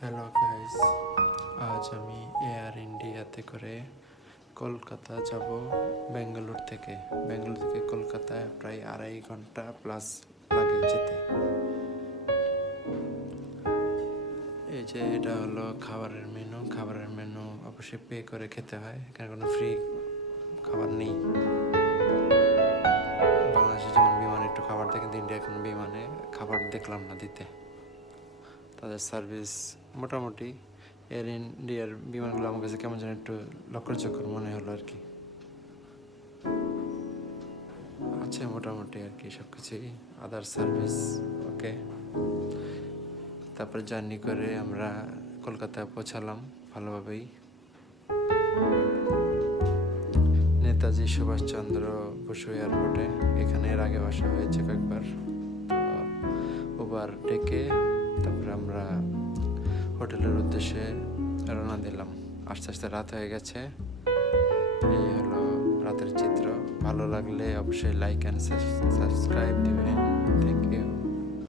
Hello guys, আজ আমি air ইন্ডিয়াতে করে কলকাতা যাব। বেঙ্গালুরু থেকে কলকাতায় প্রায় 2.5 ঘন্টা প্লাস লাগে যেতে। এই যে এটা হলো খাবারের মেনু অবশ্যই পে করে খেতে হয়, এখানে কোনো ফ্রি খাবার নেই। বাংলাদেশে যেমন বিমানে একটু খাবার দেখে, ইন্ডিয়া এখন বিমানে খাবার দেখলাম না দিতে। তাদের সার্ভিস মোটামুটি, এয়ার ইন্ডিয়ার বিমানগুলো আমার কাছে কেমন যেন একটু লক্ষ্যচক্কর মনে হলো আর কি। আছে মোটামুটি আর কি সব কিছুই, আদার সার্ভিস ওকে। তারপর জার্নি করে আমরা কলকাতায় পৌঁছালাম ভালোভাবেই। নেতাজি সুভাষচন্দ্র বসু এয়ারপোর্টে, এখানে এর আগে আসা হয়েছে কয়েকবার। তো উবার ডেকে তারপরে আমরা হোটেলের উদ্দেশ্যে রওনা দিলাম। আস্তে আস্তে রাত হয়ে গেছে। এই হলো রাতের চিত্র। ভালো লাগলে অবশ্যই লাইক অ্যান্ড সাবস্ক্রাইব দিবেন। Thank you.